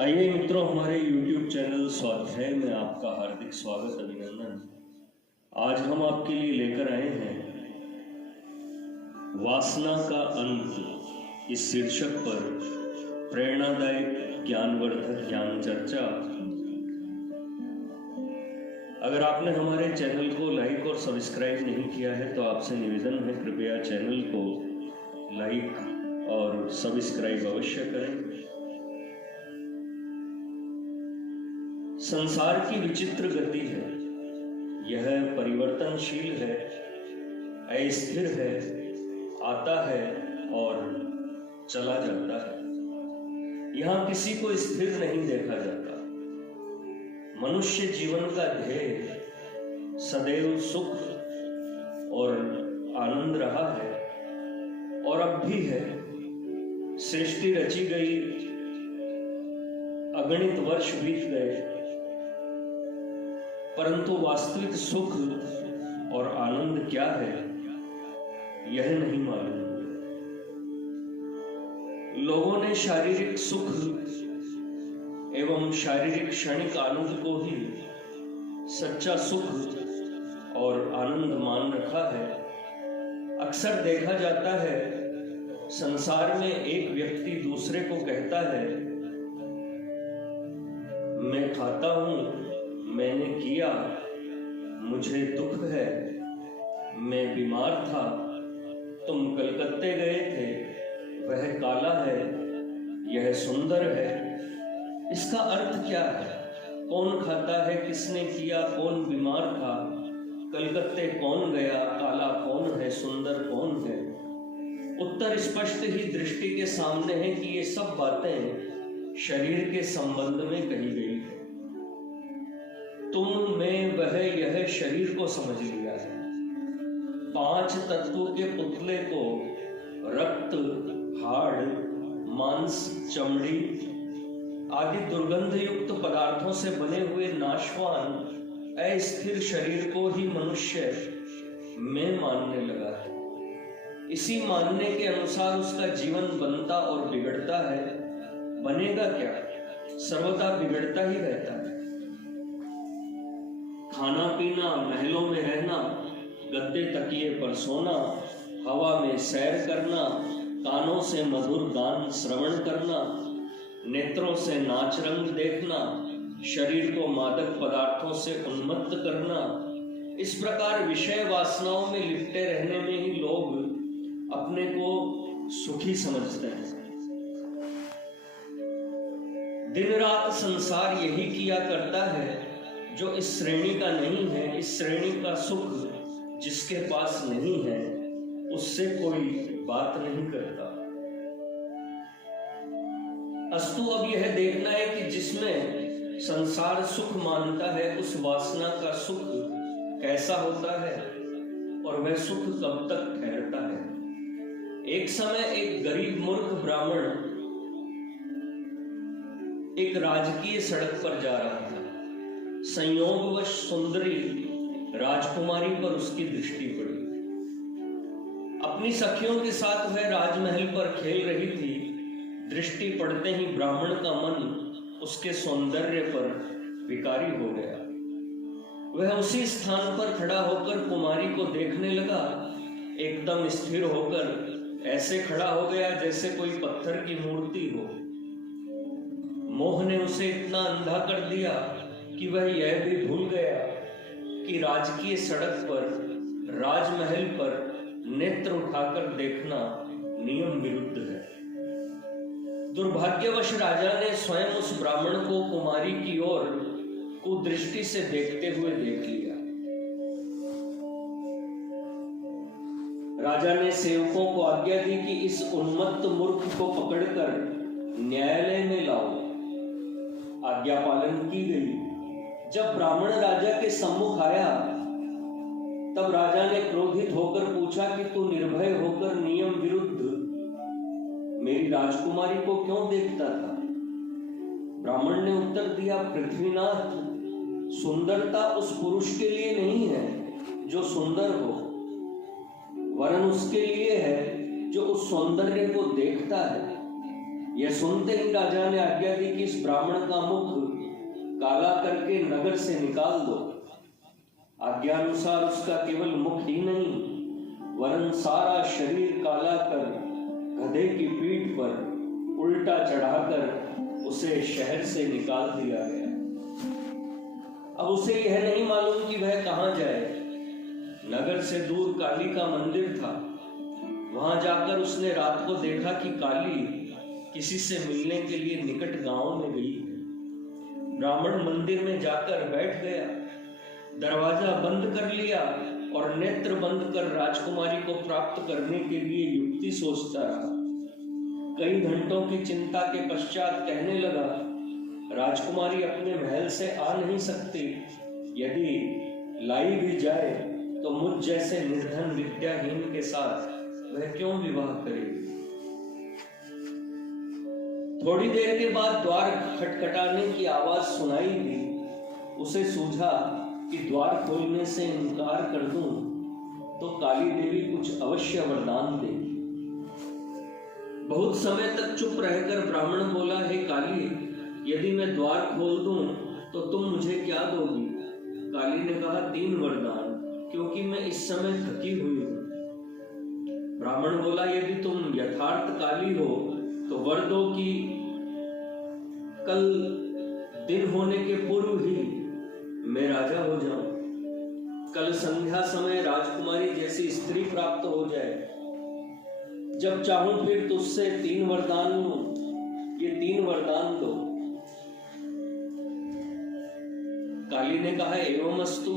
आइए मित्रों, हमारे YouTube चैनल स्वाध्याय में आपका हार्दिक स्वागत, अभिनंदन। आज हम आपके लिए लेकर आए हैं वासना का अंत इस शीर्षक पर प्रेरणादायक ज्ञानवर्धक ज्ञान चर्चा। अगर आपने हमारे चैनल को लाइक और सब्सक्राइब नहीं किया है तो आपसे निवेदन है, कृपया चैनल को लाइक और सब्सक्राइब अवश्य करें। संसार की विचित्र गति है, यह परिवर्तनशील है, अस्थिर है, आता है और चला जाता है। यहाँ किसी को स्थिर नहीं देखा जाता। मनुष्य जीवन का ध्येय सदैव सुख और आनंद रहा है और अब भी है। सृष्टि रची गई, अगणित वर्ष बीत गए, परंतु वास्तविक सुख और आनंद क्या है यह नहीं मालूम। लोगों ने शारीरिक सुख एवं शारीरिक क्षणिक आनंद को ही सच्चा सुख और आनंद मान रखा है। अक्सर देखा जाता है, संसार में एक व्यक्ति दूसरे को कहता है, मैं खाता हूं, मैंने किया, मुझे दुख है, मैं बीमार था, तुम कलकत्ते गए थे, वह काला है, यह सुंदर है। इसका अर्थ क्या है? कौन खाता है, किसने किया, कौन बीमार था, कलकत्ते कौन गया, काला कौन है, सुंदर कौन है? उत्तर स्पष्ट ही दृष्टि के सामने है कि ये सब बातें शरीर के संबंध में कही गई है। तुम, मैं, वह, यह शरीर को समझ लिया है। 5 तत्वों के पुतले को रक्त, हाड़, मांस, चमड़ी आदि दुर्गंध युक्त पदार्थों से बने हुए नाशवान अस्थिर शरीर को ही मनुष्य मैं मानने लगा है। इसी मानने के अनुसार उसका जीवन बनता और बिगड़ता है। बनेगा क्या? सर्वदा बिगड़ता ही रहता है। खाना पीना, महलों में रहना, गद्दे तकिए पर सोना, हवा में सैर करना, कानों से मधुर गान श्रवण करना, नेत्रों से नाच रंग देखना, शरीर को मादक पदार्थों से उन्मत्त करना, इस प्रकार विषय वासनाओं में लिपटे रहने में ही लोग अपने को सुखी समझते हैं। दिन रात संसार यही किया करता है। जो इस श्रेणी का नहीं है, इस श्रेणी का सुख जिसके पास नहीं है, उससे कोई बात नहीं करता। अस्तु अब यह देखना है कि जिसमें संसार सुख मानता है, उस वासना का सुख कैसा होता है और वह सुख कब तक ठहरता है। एक समय एक गरीब मूर्ख ब्राह्मण एक राजकीय सड़क पर जा रहा था। संयोगवश सुंदरी राजकुमारी पर उसकी दृष्टि पड़ी। अपनी सखियों के साथ वह राजमहल पर खेल रही थी। दृष्टि पड़ते ही ब्राह्मण का मन उसके सौंदर्य पर विकारी हो गया। वह उसी स्थान पर खड़ा होकर कुमारी को देखने लगा। एकदम स्थिर होकर ऐसे खड़ा हो गया जैसे कोई पत्थर की मूर्ति हो। मोह ने उसे इतना अंधा कर दिया कि वह यह भी भूल गया कि राजकीय सड़क पर, राजमहल पर नेत्र उठाकर देखना नियम विरुद्ध है। दुर्भाग्यवश राजा ने स्वयं उस ब्राह्मण को कुमारी की ओर कुदृष्टि से देखते हुए देख लिया। राजा ने सेवकों को आज्ञा दी कि इस उन्मत्त मूर्ख को पकड़कर न्यायालय में लाओ। आज्ञा पालन की गई। जब ब्राह्मण राजा के सम्मुख आया, तब राजा ने क्रोधित होकर पूछा कि तू निर्भय होकर नियम विरुद्ध मेरी राजकुमारी को क्यों देखता था? ब्राह्मण ने उत्तर दिया, पृथ्वीनाथ, सुंदरता उस पुरुष के लिए नहीं है जो सुंदर हो, वरन उसके लिए है जो उस सौंदर्य को देखता है। यह सुनते ही राजा ने आज्ञा दी कि इस ब्राह्मण का मुख काला करके नगर से निकाल दो। आज्ञानुसार उसका केवल मुख ही नहीं वरन सारा शरीर काला कर गधे की पीठ पर उल्टा चढ़ाकर उसे शहर से निकाल दिया गया। अब उसे यह नहीं मालूम कि वह कहां जाए। नगर से दूर काली का मंदिर था। वहां जाकर उसने रात को देखा कि काली किसी से मिलने के लिए निकट गांव में गई। ब्राह्मण मंदिर में जाकर बैठ गया, दरवाजा बंद कर लिया और नेत्र बंद कर राजकुमारी को प्राप्त करने के लिए युक्ति सोचता रहा। कई घंटों की चिंता के पश्चात कहने लगा, राजकुमारी अपने महल से आ नहीं सकती। यदि लाई भी जाए तो मुझ जैसे निर्धन विद्याहीन के साथ वह क्यों विवाह करेगी। थोड़ी देर के बाद द्वार खटखटाने की आवाज सुनाई दी। उसे सूझा कि द्वार खोलने से इनकार कर दूं तो काली देवी कुछ अवश्य वरदान देगी। बहुत समय तक चुप रहकर ब्राह्मण बोला, हे काली, यदि मैं द्वार खोल दूं तो तुम मुझे क्या दोगी। काली ने कहा, 3 वरदान, क्योंकि मैं इस समय थकी हुई हूं। ब्राह्मण बोला, यदि तुम यथार्थ काली हो तो वर दो कि कल दिन होने के पूर्व ही मैं राजा हो जाऊं। कल संध्या समय राजकुमारी जैसी स्त्री प्राप्त हो जाए। जब चाहूं फिर तुझसे 3 वरदान लूं। ये 3 वरदान दो। काली ने कहा, एवमस्तु।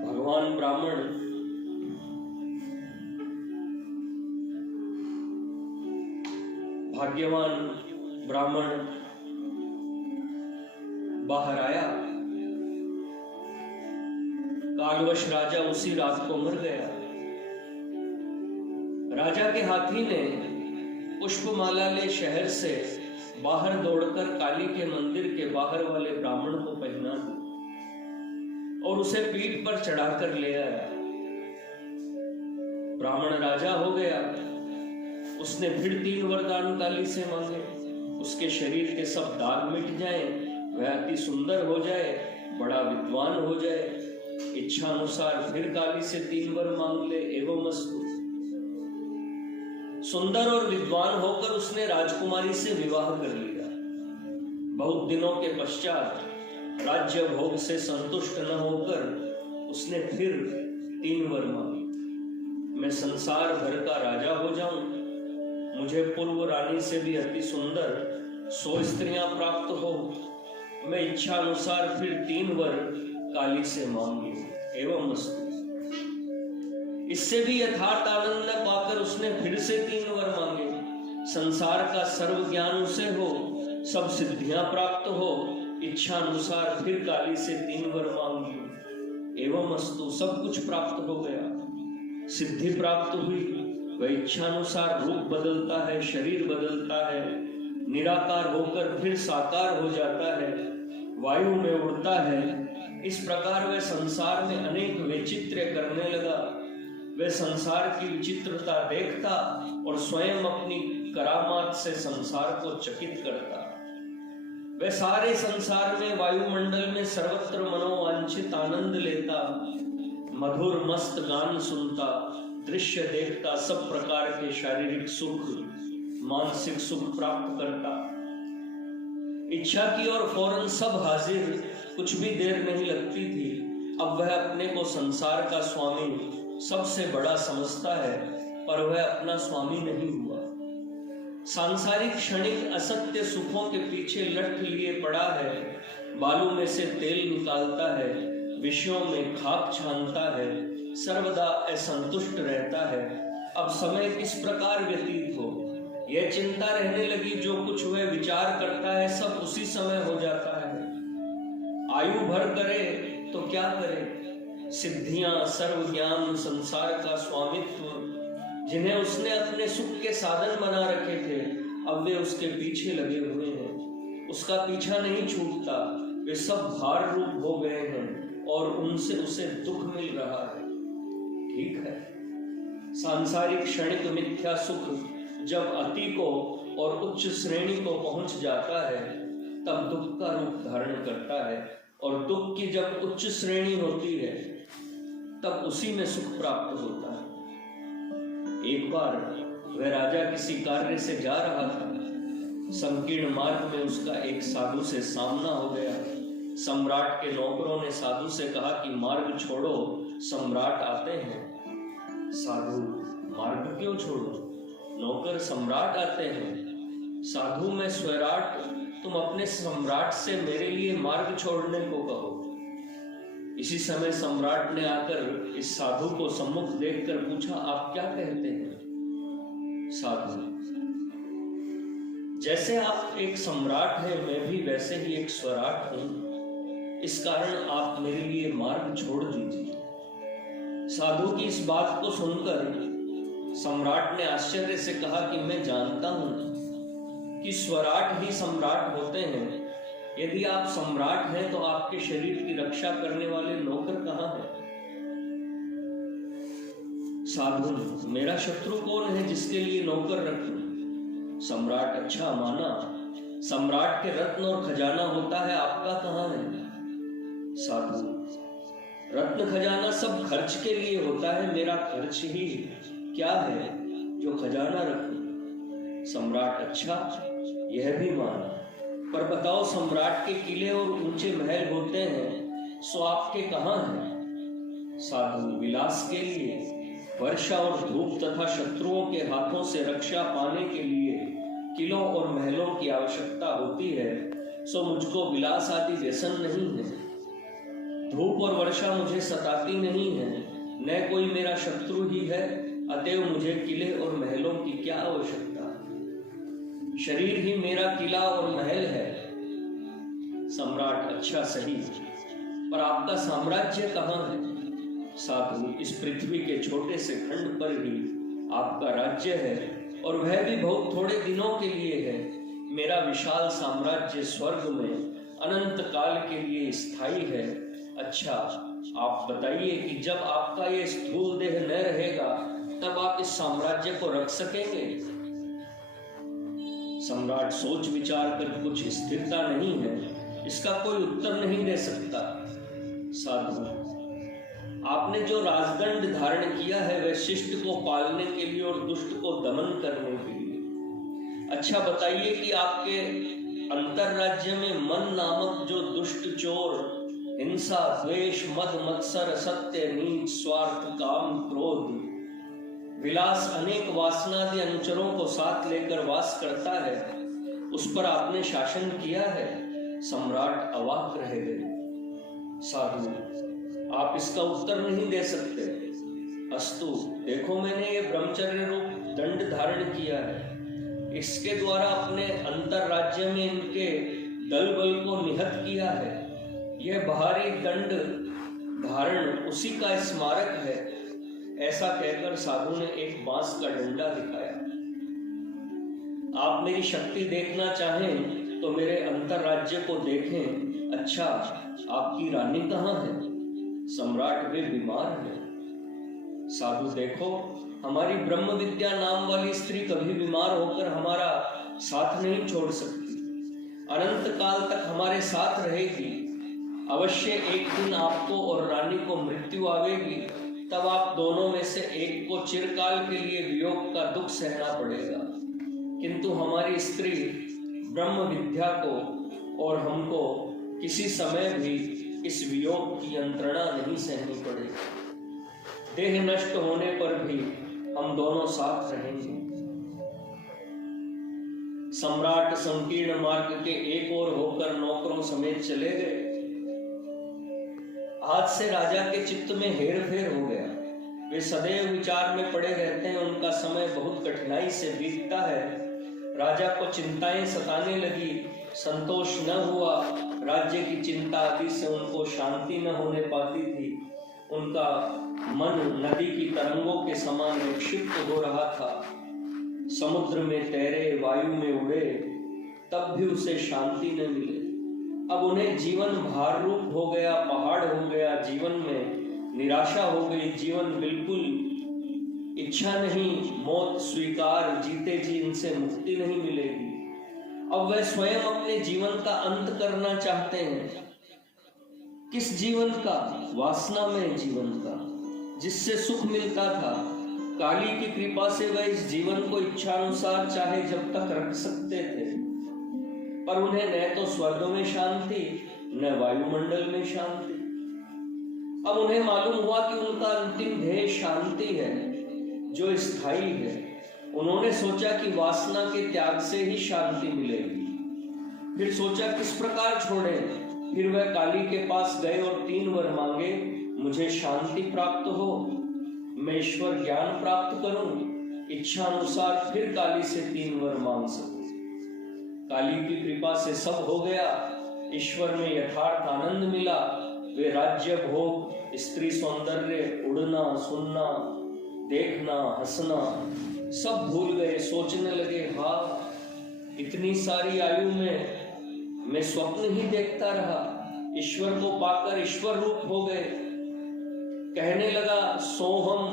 भगवान ब्राह्मण भाग्यवान ब्राह्मण बाहर आया। कालवश राजा उसी रात को मर गया। राजा के हाथी ने पुष्पमाला ले शहर से बाहर दौड़कर काली के मंदिर के बाहर वाले ब्राह्मण को पहना दी और उसे पीठ पर चढ़ाकर ले आया। ब्राह्मण राजा हो गया। उसने फिर 3 वरदान काली से मांगे। उसके शरीर के सब दाग मिट जाएं, वह अति सुंदर हो जाए, बड़ा विद्वान हो जाए। इच्छा अनुसार फिर काली से 3 वर मांग ले। एवमस्तु। सुंदर और विद्वान होकर उसने राजकुमारी से विवाह कर लिया। बहुत दिनों के पश्चात राज्य भोग से संतुष्ट न होकर उसने फिर 3 वर मांगे। मैं संसार भर का राजा हो जाऊं, मुझे पूर्व रानी से भी अति सुंदर 100 स्त्रियां प्राप्त हो। मैं इच्छा अनुसार फिर 3 वर काली से मांगी। एवमस्तु। इससे भी यथार्थ आनंद न पाकर उसने फिर से 3 वर मांगे। संसार का सर्व ज्ञान उसे हो, सब सिद्धियां प्राप्त हो। इच्छा अनुसार फिर काली से 3 वर मांगी। एवमस्तु। सब कुछ प्राप्त हो गया, सिद्धि प्राप्त हुई। वह इच्छा अनुसार रूप बदलता है, शरीर बदलता है, निराकार होकर फिर साकार हो जाता है, वायु में उड़ता है। इस प्रकार वह संसार में अनेक वैचित्र्य करने लगा। वह संसार की विचित्रता देखता और स्वयं अपनी करामात से संसार को चकित करता। वह सारे संसार में वायुमंडल में सर्वत्र मनोवांछित आनंद लेता, मधुर मस्त गान सुनता, दृश्य देखता, सब प्रकार के शारीरिक सुख, मानसिक सुख प्राप्त करता। इच्छा की और फौरन सब हाजिर, कुछ भी देर नहीं लगती थी। अब वह अपने को संसार का स्वामी सबसे बड़ा समझता है, पर वह अपना स्वामी नहीं हुआ। सांसारिक क्षणिक असत्य सुखों के पीछे लठ लिए पड़ा है, बालू में से तेल निकालता है, विषयों में खाक छानता है, सर्वदा असंतुष्ट रहता है। अब समय किस प्रकार व्यतीत हो, यह चिंता रहने लगी। जो कुछ वह विचार करता है सब उसी समय हो जाता है। आयु भर करे तो क्या करे। सिद्धियां, सर्व ज्ञान, संसार का स्वामित्व, जिन्हें उसने अपने सुख के साधन बना रखे थे, अब वे उसके पीछे लगे हुए हैं। उसका पीछा नहीं छूटता। वे सब भार रूप हो गए हैं और उनसे उसे दुख मिल रहा है। ठीक है, सांसारिक क्षणिक मिथ्या सुख जब अति को और उच्च श्रेणी को पहुंच जाता है तब दुख का रूप धारण करता है, और दुख की जब उच्च श्रेणी होती है तब उसी में सुख प्राप्त होता है। एक बार वह राजा किसी कार्य से जा रहा था। संकीर्ण मार्ग में उसका एक साधु से सामना हो गया। सम्राट के नौकरों ने साधु से कहा कि मार्ग छोड़ो, सम्राट आते हैं। साधु, मार्ग क्यों छोड़ो? नौकर, सम्राट आते हैं। साधु, मैं स्वैराट, तुम अपने सम्राट से मेरे लिए मार्ग छोड़ने को कहो। इसी समय सम्राट ने आकर इस साधु को सम्मुख देखकर पूछा, आप क्या कहते हैं? साधु, जैसे आप एक सम्राट हैं, मैं भी वैसे ही एक स्वैराट हूं। इस कारण आप मेरे लिए मार्ग छोड़ दीजिए। साधु की इस बात को सुनकर सम्राट ने आश्चर्य से कहा कि मैं जानता हूं कि स्वैराट ही सम्राट होते हैं। यदि आप सम्राट हैं तो आपके शरीर की रक्षा करने वाले नौकर कहां हैं? साधु, मेरा शत्रु कौन है जिसके लिए नौकर रखूं? सम्राट, अच्छा माना। सम्राट के रत्न और खजाना होता है, आपका कहां है? साधु, रत्न खजाना सब खर्च के लिए होता है, मेरा खर्च ही क्या है जो खजाना रखूं? सम्राट, अच्छा, यह भी माना। पर बताओ, सम्राट के किले और ऊंचे महल होते हैं, सो आपके कहां हैं? साधु, विलास के लिए, वर्षा और धूप तथा शत्रुओं के हाथों से रक्षा पाने के लिए किलों और महलों की आवश्यकता होती है, सो मुझको विलास आदि व्यसन नहीं है। धूप और वर्षा मुझे सताती नहीं है, न कोई मेरा शत्रु ही है, अतएव मुझे किले और महलों की क्या आवश्यकता? शरीर ही मेरा किला और महल है। सम्राट, अच्छा, सही, पर आपका साम्राज्य कहाँ है? साधु, इस पृथ्वी के छोटे से खंड पर ही आपका राज्य है, और वह भी बहुत थोड़े दिनों के लिए है। मेरा विशाल साम्राज्य स्वर्ग में अनंत काल के लिए स्थायी है। अच्छा, आप बताइए कि जब आपका ये स्थूल देह न रहेगा तब आप इस साम्राज्य को रख सकेंगे? सम्राट सोच विचार कर कुछ स्थिरता नहीं है, इसका कोई उत्तर नहीं दे सकता। साधु, आपने जो राजदंड धारण किया है वह शिष्ट को पालने के लिए और दुष्ट को दमन करने के लिए। अच्छा बताइए कि आपके अंतर राज्य में मन नामक जो दुष्ट चोर हिंसा, द्वेष, मद, मत्सर, सत्य, नीच, स्वार्थ, काम, क्रोध, विलास, अनेक वासनादि अनुचरों को साथ लेकर वास करता है, उस पर आपने शासन किया है? सम्राट अवाक रह गए। साधु, आप इसका उत्तर नहीं दे सकते। अस्तु, देखो, मैंने ये ब्रह्मचर्य रूप दंड धारण किया है, इसके द्वारा अपने अंतर राज्य में इनके दल बल को निहत किया है। यह बाहरी दंड धारण उसी का स्मारक है। ऐसा कहकर साधु ने एक बांस का डंडा दिखाया। आप मेरी शक्ति देखना चाहें तो मेरे अंतर राज्य को देखें। अच्छा, आपकी रानी कहाँ है? सम्राट, वे बीमार है। साधु, देखो, हमारी ब्रह्म विद्या नाम वाली स्त्री कभी बीमार होकर हमारा साथ नहीं छोड़ सकती, अनंत काल तक हमारे साथ रहेगी। अवश्य एक दिन आपको और रानी को मृत्यु आवेगी, तब आप दोनों में से एक को चिरकाल के लिए वियोग का दुख सहना पड़ेगा, किंतु हमारी स्त्री ब्रह्म विद्या को और हमको किसी समय भी इस वियोग की यंत्रणा नहीं सहनी पड़ेगी। देह नष्ट होने पर भी हम दोनों साथ रहेंगे। सम्राट संकीर्ण मार्ग के एक ओर होकर नौकरों समेत चले गए। आज से राजा के चित्त में हेर फेर हो गया। वे सदैव विचार में पड़े रहते हैं, उनका समय बहुत कठिनाई से बीतता है। राजा को चिंताएं सताने लगी, संतोष न हुआ। राज्य की चिंता आदि से उनको शांति न होने पाती थी। उनका मन नदी की तरंगों के समान विक्षिप्त हो रहा था। समुद्र में तैरे, वायु में उड़े, तब भी उसे शांति न मिले। अब उन्हें जीवन भार रूप हो गया, पहाड़ हो गया। जीवन में निराशा हो गई, जीवन बिल्कुल इच्छा नहीं, मौत स्वीकार, जीते जी इनसे मुक्ति नहीं मिलेगी। अब वह स्वयं अपने जीवन का अंत करना चाहते हैं। किस जीवन का? वासना में जीवन का, जिससे सुख मिलता था। काली की कृपा से वह इस जीवन को इच्छानुसार चाहे जब तक रख सकते थे, पर उन्हें न तो स्वर्ग में शांति न वायुमंडल में शांति। अब उन्हें मालूम हुआ कि उनका अंतिम ध्येय शांति है, जो स्थायी है। उन्होंने सोचा कि वासना के त्याग से ही शांति मिलेगी। फिर सोचा किस प्रकार छोड़ें। फिर वह काली के पास गए और 3 वर मांगे, मुझे शांति प्राप्त हो, मैं ईश्वर ज्ञान प्राप्त करूं, इच्छा अनुसार फिर काली से 3 वर मांग सकूं। काली की कृपा से सब हो गया। ईश्वर में यथार्थ आनंद मिला। वे राज्य, भोग, स्त्री सौंदर्य, उड़ना, सुनना, देखना, हंसना सब भूल गए। सोचने लगे, हाँ, इतनी सारी आयु में मैं स्वप्न ही देखता रहा। ईश्वर को पाकर ईश्वर रूप हो गए। कहने लगा, सोहम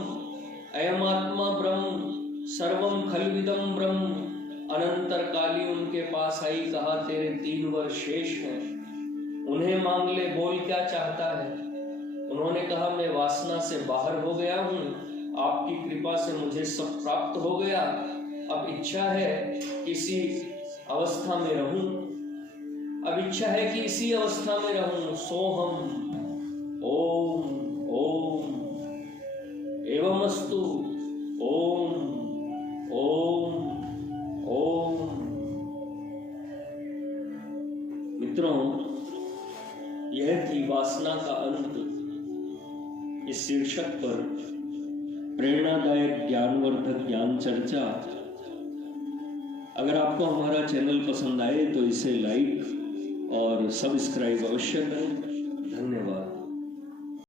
अयम आत्मा ब्रह्म सर्वम खलविदम ब्रह्म। अनंतर काली उनके पास आई, कहा, तेरे 3 वर शेष हैं, उन्हें मांग ले, बोल क्या चाहता है। उन्होंने कहा, मैं वासना से बाहर हो गया हूँ, आपकी कृपा से मुझे सब प्राप्त हो गया। अब इच्छा है कि इसी अवस्था में रहूं। अब इच्छा है कि इसी अवस्था में रहूं। सोहम ओम ओम एवमस्तु ओम ओम ओम। मित्रों, यह थी वासना का अंत। इस शीर्षक पर प्रेरणादायक ज्ञानवर्धक ज्ञान चर्चा। अगर आपको हमारा चैनल पसंद आए तो इसे लाइक और सब्सक्राइब अवश्य करें। धन्यवाद।